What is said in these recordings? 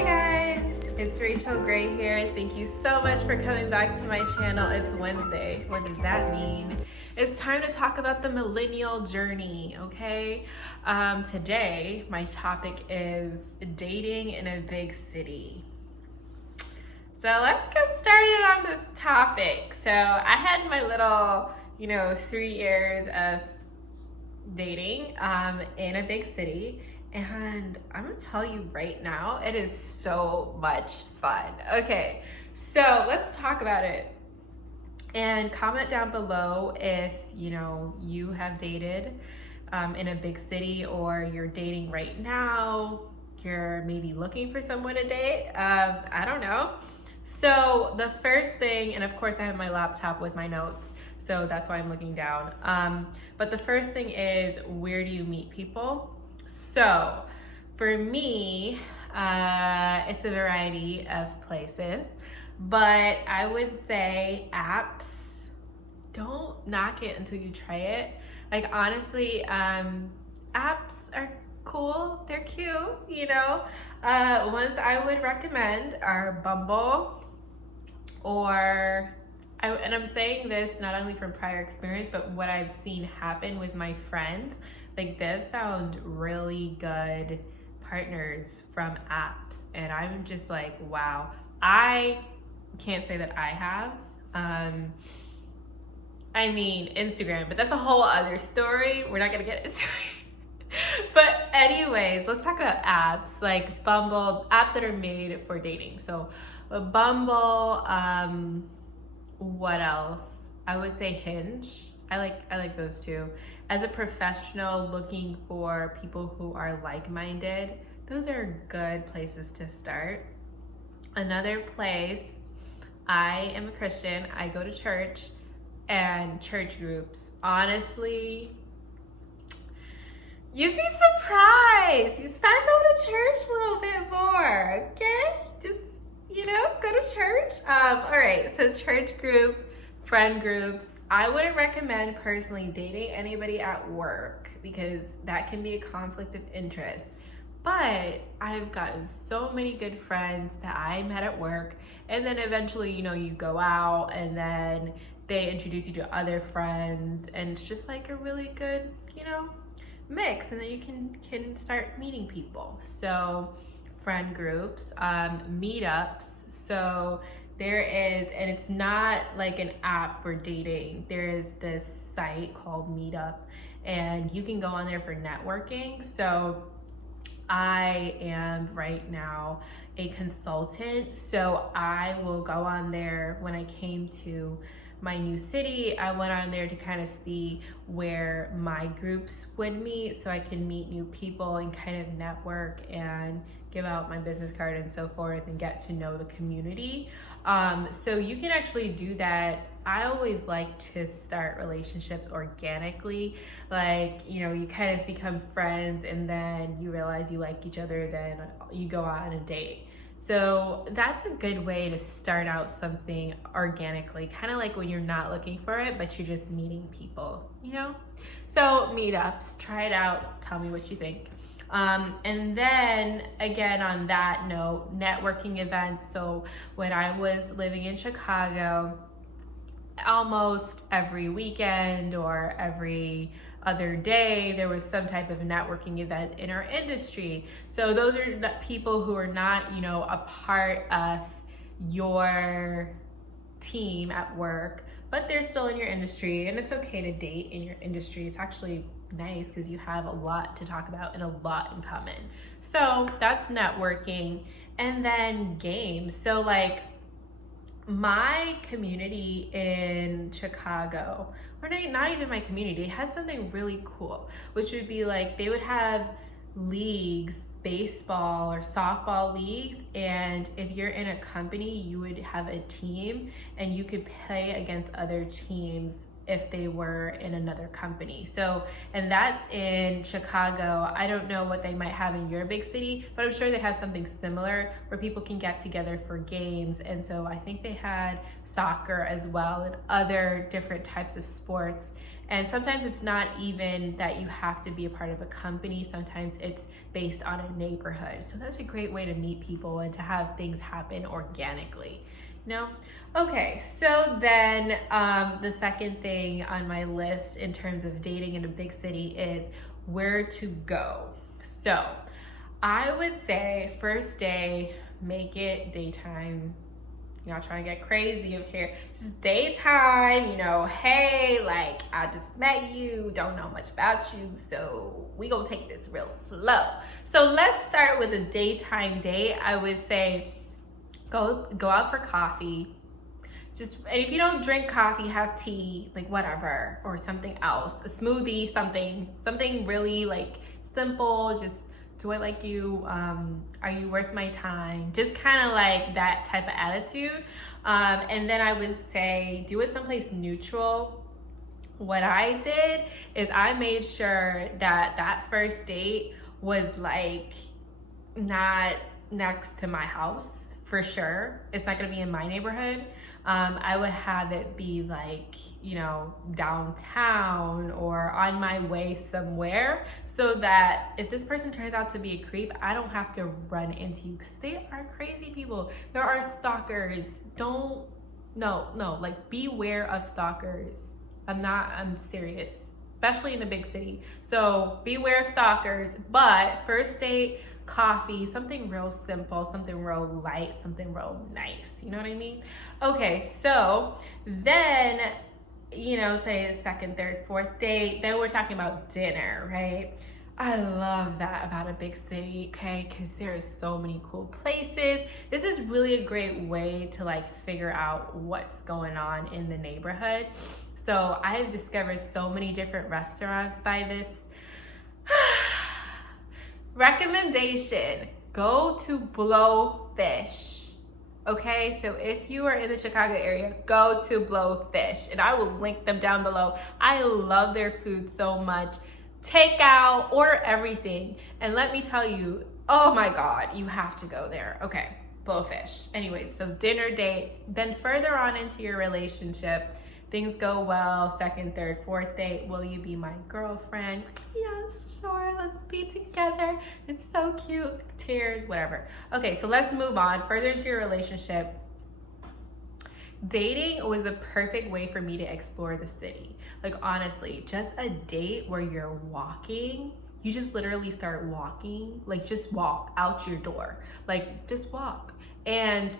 Hi guys, it's Rachel Gray here. Thank you so much for coming back to my channel. It's Wednesday. What does that mean? It's time to talk about the millennial journey, okay? Today, my topic is dating in a big city. So let's get started on this topic. So I had my little, 3 years of dating in a big city. And I'm gonna tell you right now, it is so much fun. Okay, so let's talk about it. And comment down below if you have dated in a big city, or you're dating right now. You're maybe looking for someone to date. I don't know. So the first thing, and of course I have my laptop with my notes, so that's why I'm looking down. But the first thing is, where do you meet people? So for me, it's a variety of places, but I would say apps. Don't knock it until you try it. Like, honestly, apps are cool. They're cute, Ones I would recommend are Bumble, and I'm saying this not only from prior experience, but what I've seen happen with my friends. Like, they've found really good partners from apps, and I'm just like, wow. I can't say that I have. I mean, Instagram, but that's a whole other story. We're not gonna get into it. But anyways, let's talk about apps like Bumble, apps that are made for dating. So Bumble, what else? I would say Hinge. I like those two. As a professional looking for people who are like-minded, those are good places to start. Another place, I am a Christian. I go to church, and church groups. Honestly, you'd be surprised. You start going to church a little bit more, okay? Just, go to church. All right, so church group, friend groups. I wouldn't recommend personally dating anybody at work, because that can be a conflict of interest. But I've gotten so many good friends that I met at work, and then eventually, you go out, and then they introduce you to other friends, and it's just like a really good, mix, and then you can start meeting people. So friend groups, meetups. So there is, and it's not like an app for dating. There is this site called Meetup, and you can go on there for networking. So I am right now a consultant, so I will go on there. When I came to my new city, I went on there to kind of see where my groups would meet, so I can meet new people and kind of network and give out my business card and so forth, and get to know the community. So you can actually do that. I always like to start relationships organically. Like, you kind of become friends, and then you realize you like each other, then you go out on a date. So that's a good way to start out something organically, kind of like when you're not looking for it, but you're just meeting people, So meetups, try it out, tell me what you think. And then again, on that note, networking events. So when I was living in Chicago, almost every weekend or every other day, there was some type of networking event in our industry. So those are people who are not, a part of your team at work, but they're still in your industry, and it's okay to date in your industry. It's actually nice because you have a lot to talk about and a lot in common. So that's networking. And then games. So like, my community in Chicago, or not even my community, has something really cool, which would be like, they would have leagues, baseball or softball leagues, and if you're in a company, you would have a team, and you could play against other teams if they were in another company. So, and that's in Chicago. I don't know what they might have in your big city, but I'm sure they have something similar where people can get together for games. And so I think they had soccer as well, and other different types of sports. And sometimes it's not even that you have to be a part of a company. Sometimes it's based on a neighborhood. So that's a great way to meet people and to have things happen organically. No? Okay, so then the second thing on my list in terms of dating in a big city is where to go. So I would say first day, make it daytime. You're not trying to get crazy up here. Just daytime, you know, hey, like I just met you, don't know much about you, so we gonna take this real slow. So let's start with a daytime date. I would say go out for coffee. And if you don't drink coffee, have tea, like whatever, or something else, a smoothie, something really like simple. Just, do I like you? Are you worth my time? Just kind of like that type of attitude. And then I would say do it someplace neutral. What I did is I made sure that first date was like not next to my house, for sure. It's not gonna be in my neighborhood. I would have it be like, you know, downtown or on my way somewhere, so that if this person turns out to be a creep, I don't have to run into you, because they are crazy people. There are stalkers. Like beware of stalkers. I'm serious, especially in a big city. So beware of stalkers. But first date, coffee, something real simple, something real light, something real nice. You know what I mean? Okay, so then, you know, say the second, third, fourth date, then we're talking about dinner, right? I love that about a big city, okay? Because there are so many cool places. This is really a great way to like figure out what's going on in the neighborhood. So I have discovered so many different restaurants by this. Recommendation, go to Blowfish. Okay, so if you are in the Chicago area, go to Blowfish, and I will link them down below. I love their food so much. Takeout, order everything. And let me tell you, oh my God, you have to go there. Okay, Blowfish. Anyways, so dinner date, then further on into your relationship, things go well, second, third, fourth date, will you be my girlfriend? Yes, sure, let's be together. It's so cute, tears, whatever. Okay, so let's move on further into your relationship. Dating was a perfect way for me to explore the city. Like honestly, just a date where you're walking, you just literally start walking, like just walk out your door, like just walk. And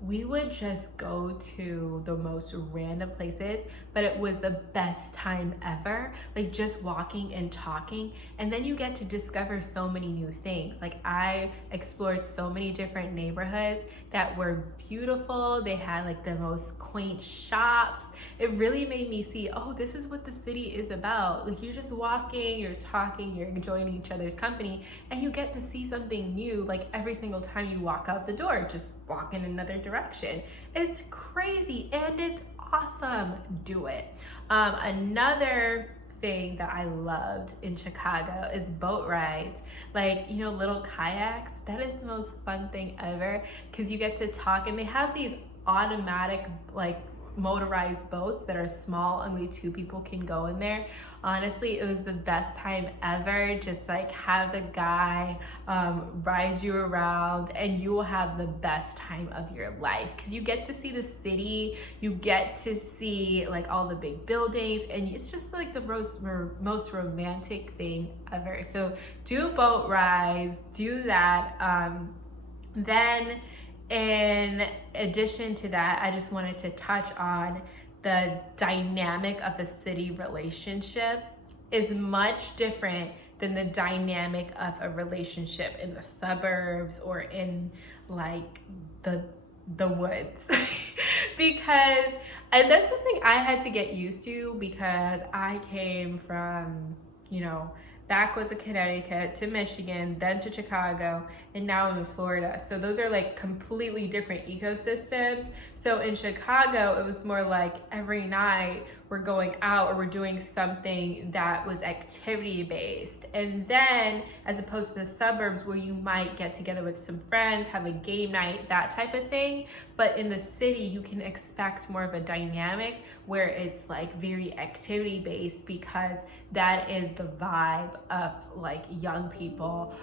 we would just go to the most random places, but it was the best time ever, like just walking and talking. And then you get to discover so many new things. Like I explored so many different neighborhoods that were beautiful. They had like the most quaint shops. It really made me see, oh, this is what the city is about. Like you're just walking, you're talking, you're enjoying each other's company, and you get to see something new like every single time you walk out the door. Just walk in another direction. It's crazy and it's awesome. Do it. Another thing that I loved in Chicago is boat rides. Like, you know, little kayaks. That is the most fun thing ever, because you get to talk, and they have these automatic like motorized boats that are small, only 2 people can go in there. Honestly, it was the best time ever. Just like have the guy ride you around, and you will have the best time of your life, because you get to see the city, you get to see like all the big buildings, and it's just like the most romantic thing ever. So do boat rides, do that. Then in addition to that, I just wanted to touch on the dynamic of the city relationship is much different than the dynamic of a relationship in the suburbs or in like the woods. Because, and that's something I had to get used to, because I came from, you know, backwoods of Connecticut to Michigan, then to Chicago, and now I'm in Florida. So those are like completely different ecosystems. So in Chicago, it was more like every night we're going out or we're doing something that was activity based. And then, as opposed to the suburbs where you might get together with some friends, have a game night, that type of thing. But in the city, you can expect more of a dynamic where it's like very activity based, because that is the vibe of like young people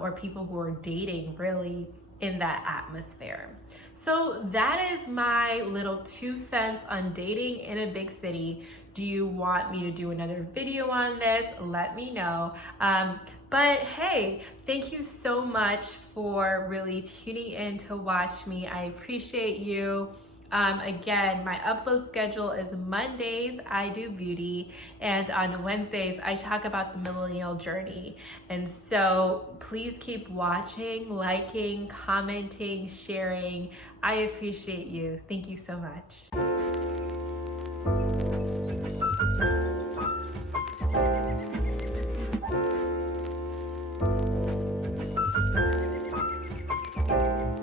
or people who are dating really in that atmosphere. So that is my little 2 cents on dating in a big city. Do you want me to do another video on this? Let me know. But hey, thank you so much for really tuning in to watch me. I appreciate you. Again, my upload schedule is Mondays, I do beauty, and on Wednesdays, I talk about the millennial journey. And so please keep watching, liking, commenting, sharing. I appreciate you. Thank you so much.